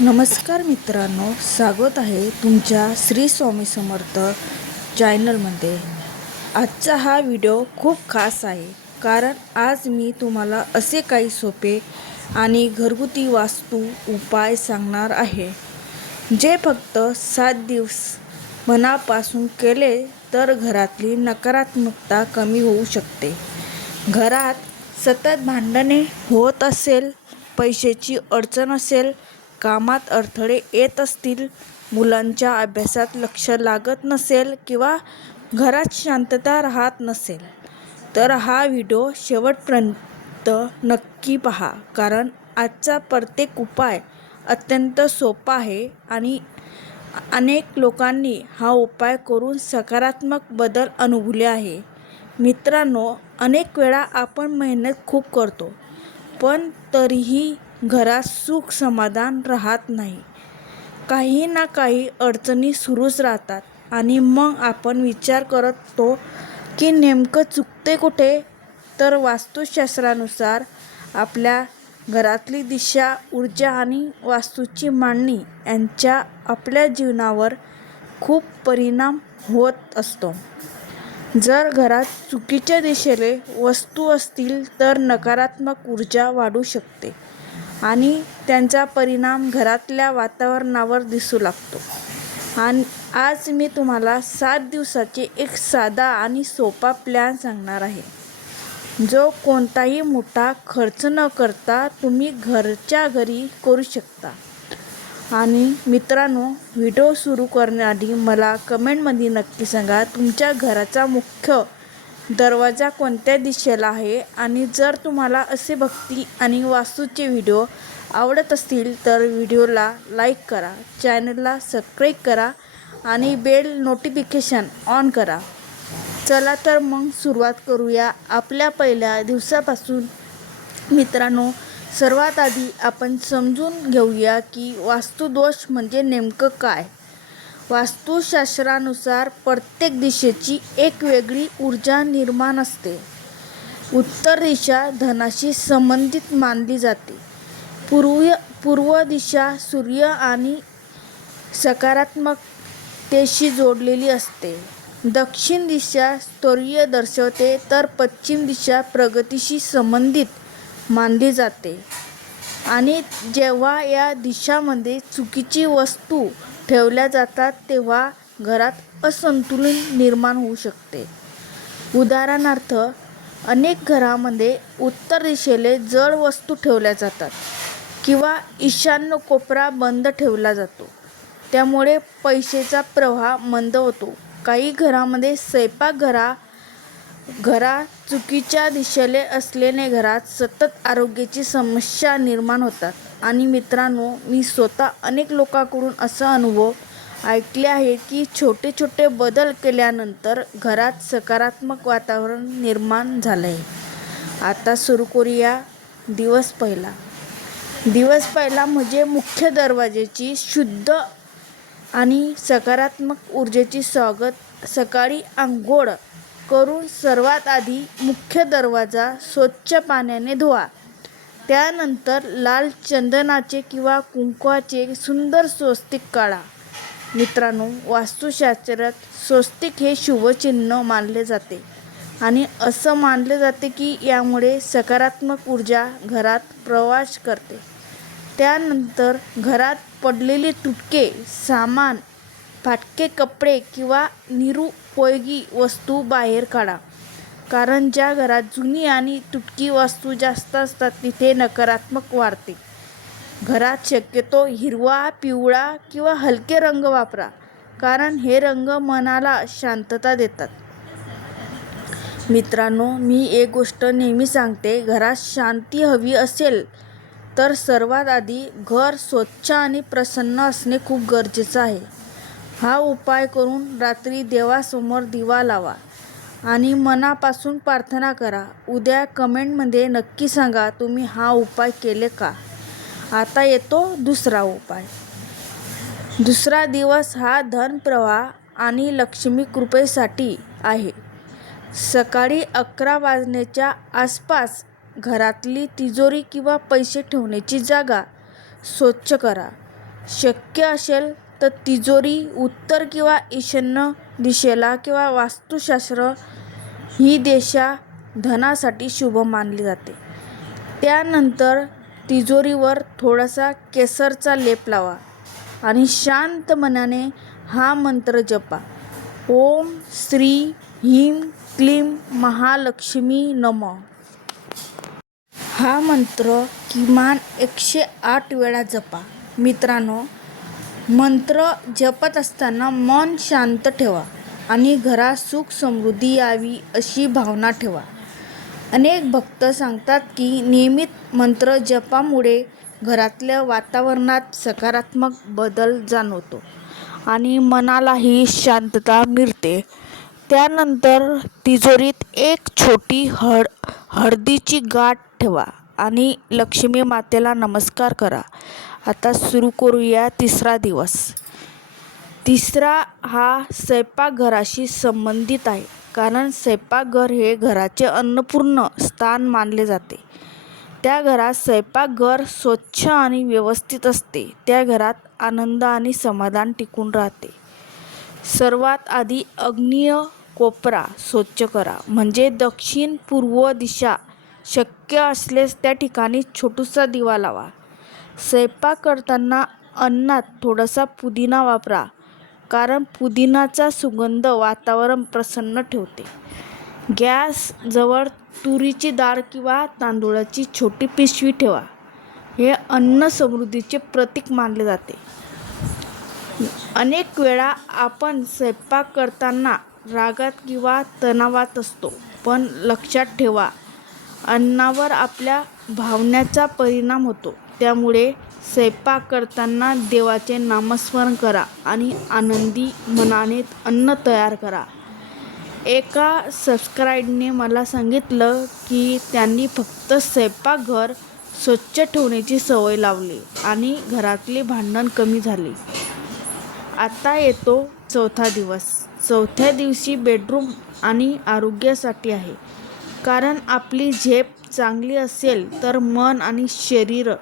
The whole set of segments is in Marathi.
नमस्कार मित्रांनो, स्वागत आहे तुमच्या श्री स्वामी समर्थ चॅनलमध्ये। आजचा हा व्हिडिओ खूप खास आहे, कारण आज मी तुम्हाला असे काही सोपे आणि घरगुती वास्तू उपाय सांगणार आहे, जे फक्त 7 दिवस मनापासून केले तर घरातली नकारात्मकता कमी होऊ शकते। घरात सतत भांडणे होत असेल, पैशाची अडचण असेल, कामात अडथळे येत असतील, मुलांच्या अभ्यासात लक्ष लागत नसेल किंवा घरात शांतता राहत नसेल, तर हा व्हिडिओ शेवटपर्यंत नक्की पहा, कारण आजचा प्रत्येक उपाय अत्यंत सोपा आहे आणि अनेक लोकांनी हा उपाय करून सकारात्मक बदल अनुभवले आहे। मित्रांनो, अनेक वेळा आपण मेहनत खूप करतो, पण तरीही घरात सुख समाधान राहत नाही। काही ना काही अडचणी सुरूच राहतात आणि मग आपण विचार करतो की नेमकं चुकते कुठे? तर वास्तुशास्त्रानुसार आपल्या घरातली दिशा, ऊर्जा आणि वास्तूची मांडणी यांचा आपल्या जीवनावर खूप परिणाम होत असतो। जर घरात चुकीच्या दिशेने वस्तू असतील तर नकारात्मक ऊर्जा वाढू शकते आणि त्यांचा परिणाम घरातल्या वातावरणावर दिसू लागतो। आणि आज मी तुम्हाला 7 दिवसाचे एक साधा आणि सोपा प्लॅन सांगणार आहे, जो कोणताही मोठा खर्च न करता तुम्ही घरच्या घरी करू शकता। आणि मित्रांनो, व्हिडिओ सुरू करण्याआधी मला कमेंटमध्ये नक्की सांगा तुमच्या घराचा मुख्य दरवाजा कोणत्या दिशेला आहे, आणि जर तुम्हाला असे भक्ती आणि वास्तूचे व्हिडिओ आवडत असतील तर व्हिडिओला लाईक करा, चॅनलला सबस्क्राईब करा आणि बेल नोटिफिकेशन ऑन करा। चला तर मग सुरुवात करूया आपल्या पहिल्या दिवसापासून। मित्रांनो, सर्वात आधी आपण समजून घेऊया की वास्तुदोष म्हणजे नेमकं काय। वास्तुशास्त्रानुसार प्रत्येक दिशेची एक वेगळी ऊर्जा निर्माण असते। उत्तर दिशा धनाशी संबंधित मानली जाते, पूर्व दिशा सूर्य आणि सकारात्मकतेशी जोडलेली असते, दक्षिण दिशा स्थैर्य दर्शवते, तर पश्चिम दिशा प्रगतीशी संबंधित मानली जाते। आणि जेव्हा या दिशांमध्ये चुकीची वस्तू ठेवल्या जातात तेव्हा घरात असंतुलन निर्माण होऊ शकते। उदाहरणार्थ, अनेक घरांमध्ये उत्तर दिशेला जड वस्तू ठेवल्या जातात किंवा ईशान्य कोपरा बंद ठेवला जातो, त्यामुळे पैशाचा प्रवाह मंद होतो। काही घरांमध्ये घरात चुकीच्या दिशेला असल्याने घरात सतत आरोग्याची समस्या निर्माण होतात। आणि मित्रांनो, मी स्वतः अनेक लोकांकडून असा अनुभव ऐकले आहे की छोटे छोटे बदल केल्यानंतर घरात सकारात्मक वातावरण निर्माण झाले। आता सुरू करूया दिवस पहिला म्हणजे मुख्य दरवाजाची शुद्ध आणि सकारात्मक ऊर्जेची स्वागत। सकाळी आंघोळ करून सर्वात आधी मुख्य दरवाजा स्वच्छ पाण्याने धुवा। त्यानंतर लाल चंदनाचे किंवा कुंकवाचे सुंदर स्वस्तिक काढा। मित्रांनो, वास्तुशास्त्रात स्वस्तिक हे शुभचिन्ह मानले जाते आणि असं मानले जाते की यामुळे सकारात्मक ऊर्जा घरात प्रवेश करते। त्यानंतर घरात पडलेले तुटके सामान, फाटके कपडे किंवा निरुपयोगी वस्तू बाहेर काढा, कारण ज्या घरात जुनी आणि तुटकी वस्तू जास्त असतात तिथे नकारात्मक वाढते। घरात शक्यतो हिरवा, पिवळा किंवा हलके रंग वापरा, कारण हे रंग मनाला शांतता देतात। मित्रांनो, मी एक गोष्ट नेहमी सांगते, घरात शांती हवी असेल तर सर्वात आधी घर स्वच्छ आणि प्रसन्न असणे खूप गरजेचं आहे। हा उपाय करून रात्री देवासमोर दिवा लावा आणि मनापासून प्रार्थना करा। उद्या कमेंटमध्ये नक्की सांगा तुम्ही हा उपाय केले का। आता येतो दुसरा उपाय। दुसरा दिवस हा धन प्रवाह आणि लक्ष्मी कृपेसाठी आहे। सकाळी 11 वाजण्याच्या आसपास घरातली तिजोरी किंवा पैसे ठेवण्याची जागा स्वच्छ करा। शक्य असेल तर तिजोरी उत्तर किंवा ईशान्य दिशेला किंवा वास्तुशास्त्र ही दिशा धनासाठी शुभ मानली जाते. त्यानंतर तिजोरीवर थोडासा केसरचा लेप लावा आणि शांत मनाने हा मंत्र जपा. ओम श्री ह्रीं क्लीं महालक्ष्मी नमः. हा मंत्र किमान 108 वेळा जपा. मित्रांनो, मंत्र जपत असताना मन शांत ठेवा आणि घरात सुख समृद्धी यावी अशी भावना ठेवा. अनेक भक्त सांगतात की नियमित मंत्र जपामुळे घरातल्या वातावरणात सकारात्मक बदल जाणवतो आणि मनालाही शांतता मिळते. त्यानंतर तिजोरीत एक छोटी हळदीची गाठ ठेवा आणि लक्ष्मी मातेला नमस्कार करा. आता सुरू करूया तिसरा दिवस. तिसरा हा स्वयंपाकघराशी संबंधित आहे, कारण स्वयंपाकघर हे घराचे अन्नपूर्ण स्थान मानले जाते. त्या घरात स्वयंपाकघर स्वच्छ आणि व्यवस्थित असते, त्या घरात आनंद आणि समाधान टिकून राहते. सर्वात आधी आग्नेय कोपरा स्वच्छ करा, म्हणजे दक्षिण पूर्व दिशा. शक्य असल्यास त्या ठिकाणी छोटासा दिवा लावा. स्वयंपाक करताना अन्नात थोडासा पुदिना वापरा, कारण पुदिनाचा सुगंध वातावरण प्रसन्न ठेवते. गॅस जवळ तुरीची डाळ किंवा तांदूळाची छोटी पिशवी ठेवा. हे अन्न समृद्धीचे प्रतीक मानले जाते. अनेक वेळा आपण स्वयंपाक करताना रागात किंवा तणावात असतो, पण लक्षात ठेवा, अन्नावर आपल्या भावनांचा परिणाम होतो. त्यामुळे स्वयंपाक करताना देवाचे नामस्मरण करा आणि आनंदी मनाने अन्न तयार करा. एका सबस्क्रायबरने मला सांगितलं की त्यांनी फक्त स्वयंपाकघर स्वच्छ ठेवण्याची सवय लावली आणि घरातले भांडण कमी झाले. आता येतो चौथा दिवस. चौथ्या दिवशी बेडरूम आणि आरोग्यासाठी आहे, कारण आपली झोप चांगली असेल तर मन आणि शरीर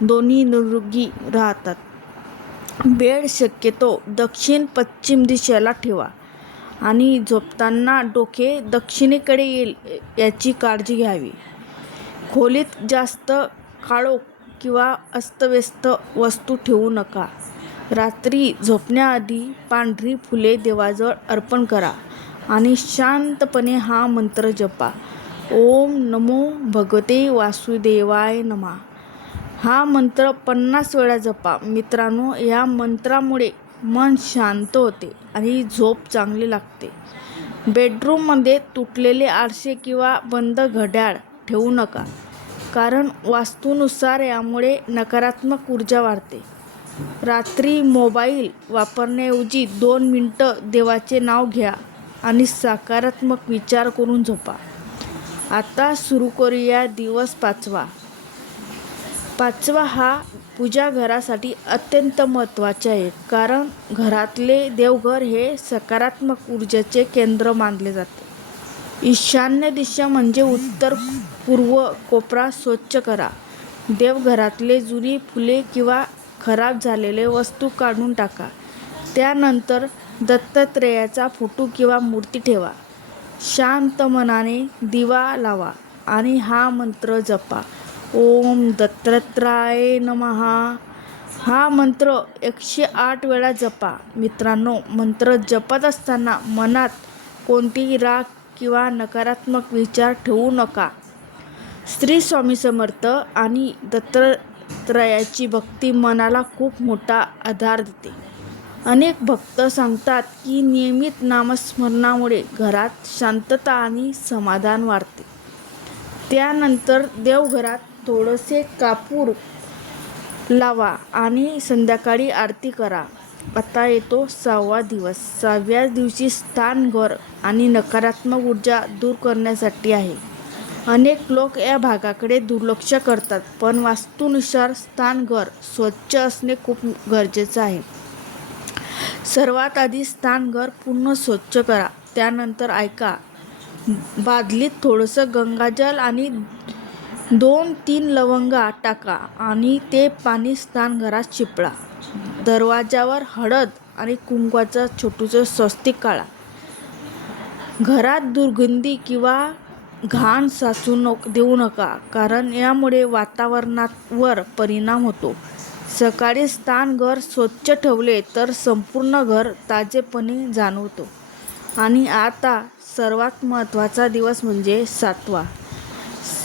दोन्ही निरोगी राहतात. बेड शक्यतो दक्षिण-पश्चिम दिशेला ठेवा आणि झोपताना डोके दक्षिणेकडे येईल याची काळजी घ्यावी. खोलीत जास्त काळोख किंवा अस्तव्यस्त वस्तू ठेवू नका. रात्री झोपण्याआधी पांढरी फुले देवाजवळ अर्पण करा आणि शांतपणे हा मंत्र जपा. ओम नमो भगवते वासुदेवाय नमः. हा मंत्र 50 वेळा जपा. मित्रांनो, या मंत्रामुळे मन शांत होते आणि झोप चांगली लागते. बेडरूममध्ये तुटलेले आरसे किंवा बंद घड्याळ ठेवू नका, कारण वास्तूनुसार यामुळे नकारात्मक ऊर्जा वाढते. रात्री मोबाईल वापरण्याऐवजी 2 मिनिटं देवाचे नाव घ्या आणि सकारात्मक विचार करून झोपा. आता सुरू करूया दिवस पाचवा. पाचवा हा पूजा घरासाठी अत्यंत महत्त्वाचे आहे, कारण घरातले देवघर हे सकारात्मक ऊर्जेचे केंद्र मानले जाते. ईशान्य दिशा म्हणजे उत्तर पूर्व कोपरा स्वच्छ करा. देवघरातले जुनी फुले किंवा खराब झालेले वस्तू काढून टाका. त्यानंतर दत्तात्रेयाचा फोटो किंवा मूर्ती ठेवा. शांत मनाने दिवा लावा आणि हा मंत्र जपा. ओम दत्तात्रेयाय नमः. हा मंत्र 108 वेळा जपा. मित्रांनो, मंत्र जपत असताना मनात कोणतीही राग किंवा नकारात्मक विचार ठेवू नका. श्री स्वामी समर्थ आणि दत्तात्रेयाची भक्ती मनाला खूप मोठा आधार देते. अनेक भक्त सांगतात की नियमित नामस्मरणामुळे घरात शांतता आणि समाधान वाढते. त्यानंतर देवघरात थोडेसे कापूर लावा आणि संध्याकाळी आरती करा. आता येतो 6वा दिवस. 6व्या दिवशी स्नानघर आणि नकारात्मक ऊर्जा दूर करण्यासाठी आहे. अनेक लोक या भागाकडे दुर्लक्ष करतात, पण वास्तूनुसार स्नानघर स्वच्छ असणे खूप गरजेचे आहे. सर्वात आधी स्नानघर पूर्ण स्वच्छ करा. त्यानंतर ऐका, बादलीत थोडंसं गंगाजल आणि 2-3 लवंगा टाका आणि ते पाणी स्नानघरात शिंपडा. दरवाजावर हळद आणि कुंकवाचं छोटंसं स्वस्तिक काढा. घरात दुर्गंधी किंवा घाण साचू देऊ नका, कारण यामुळे वातावरणावर परिणाम होतो. सकाळी स्नानघर स्वच्छ ठेवले तर संपूर्ण घर ताजेपणे जाणवतो. आणि आता सर्वात महत्त्वाचा दिवस म्हणजे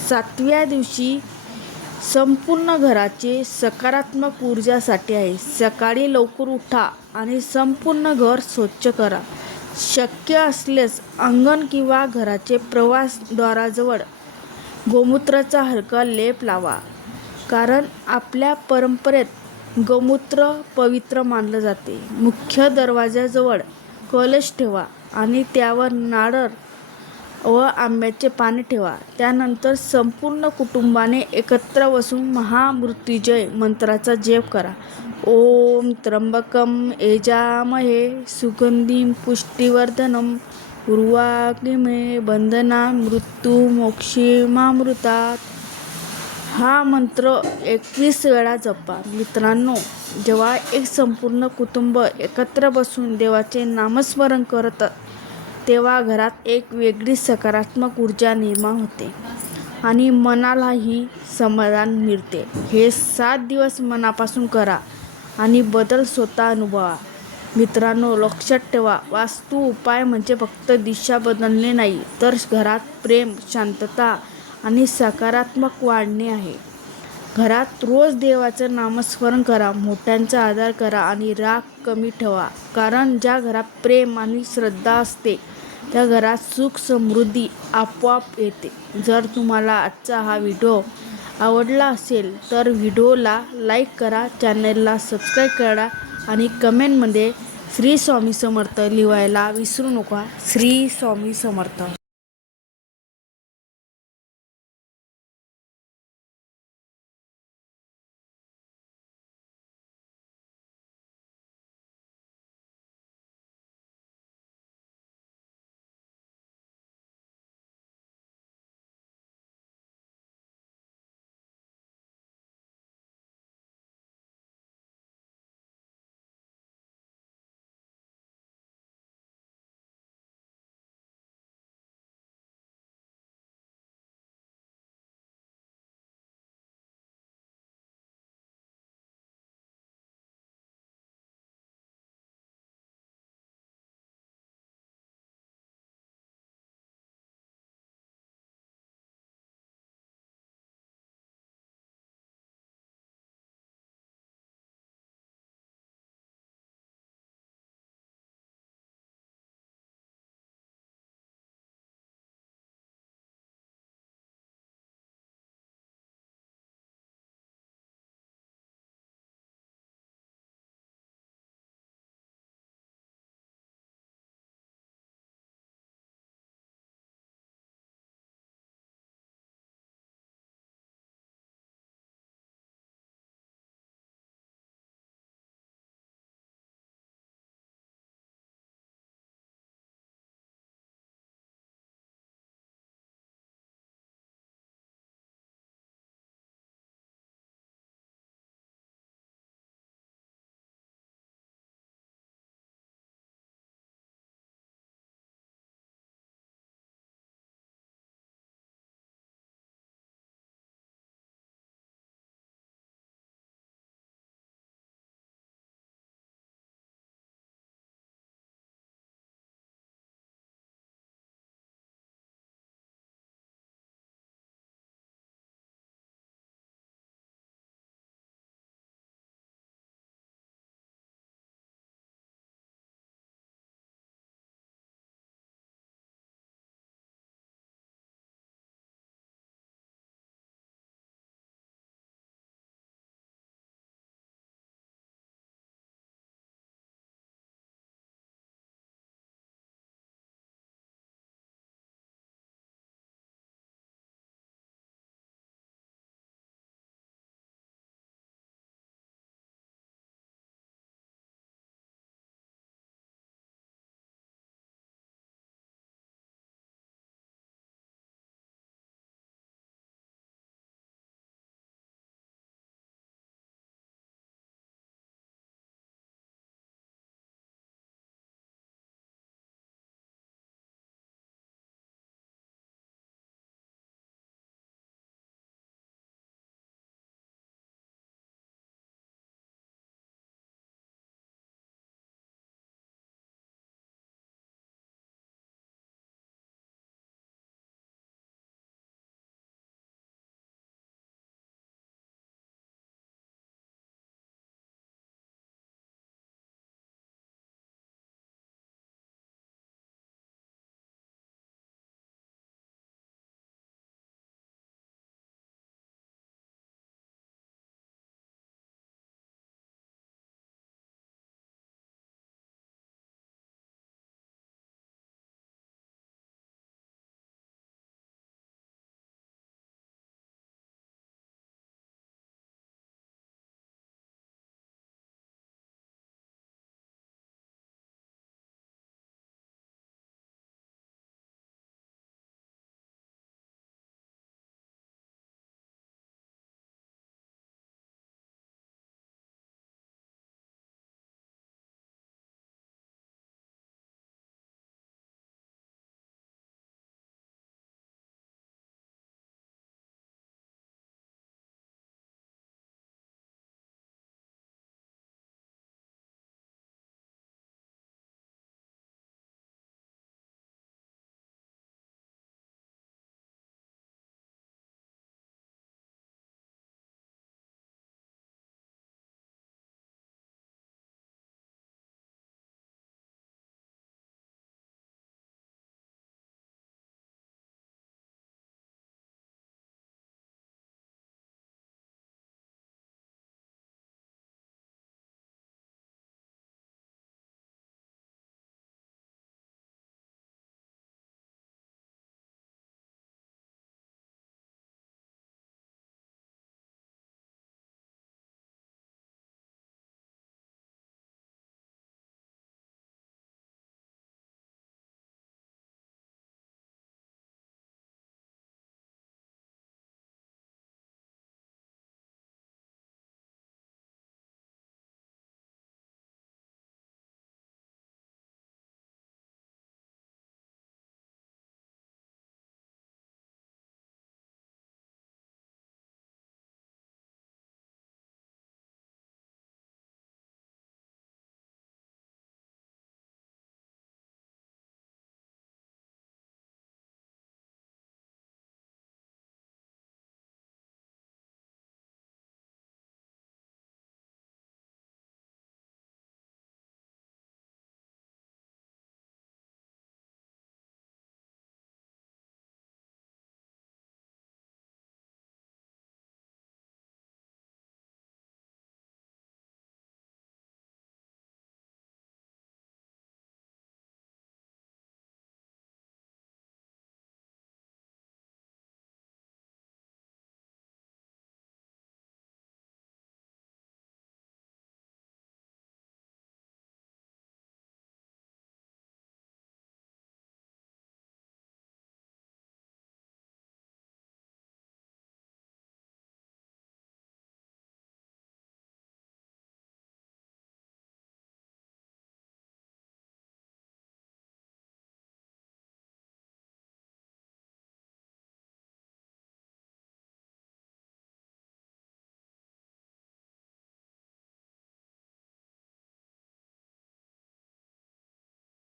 7व्या दिवशी संपूर्ण घराचे सकारात्मक ऊर्जासाठी आहे. सकाळी लवकर उठा आणि संपूर्ण घर स्वच्छ करा. शक्य असल्यास अंगण किंवा घराचे प्रवेशद्वाराजवळ गोमूत्राचा हलका लेप लावा, कारण आपल्या परंपरेत गोमूत्र पवित्र मानलं जाते. मुख्य दरवाजाजवळ कलश ठेवा आणि त्यावर नारळ व आंब्याचे पाने ठेवा. त्यानंतर संपूर्ण कुटुंबाने एकत्र बसून महामृत्युंजय मंत्राचा जप करा. ओम त्र्यंबकम यजामहे सुगंधिं पुष्टिवर्धनम् उर्वारुकमिव बन्धनान् मृत्युमोक्षामृतात्. हा मंत्र 21 वेळा जपा. मित्रांनो, जेव्हा एक संपूर्ण कुटुंब एकत्र बसून देवाचे नामस्मरण करतं, तेव्हा घरात एक वेगळी सकारात्मक ऊर्जा निर्माण होते आणि मनालाही समाधान मिळते. हे 7 दिवस मनापासून करा आणि बदल स्वतः अनुभवा. मित्रांनो, लक्षात ठेवा, वास्तू उपाय म्हणजे फक्त दिशा बदलणे नाही, तर घरात प्रेम, शांतता आणि सकारात्मक वाढणे आहे. घरात रोज देवाचं नामस्मरण करा, मोठ्यांचा आदर करा आणि राग कमी ठेवा, कारण ज्या घरात प्रेम आणि श्रद्धा असते त्या घरात सुख समृद्धी आपोआप येते. जर तुम्हाला आजचा हा व्हिडिओ आवडला असेल तर व्हिडिओला लाईक करा, चॅनलला सबस्क्राईब करा आणि कमेंटमध्ये श्री स्वामी समर्थ लिहायला विसरू नका. श्री स्वामी समर्थ.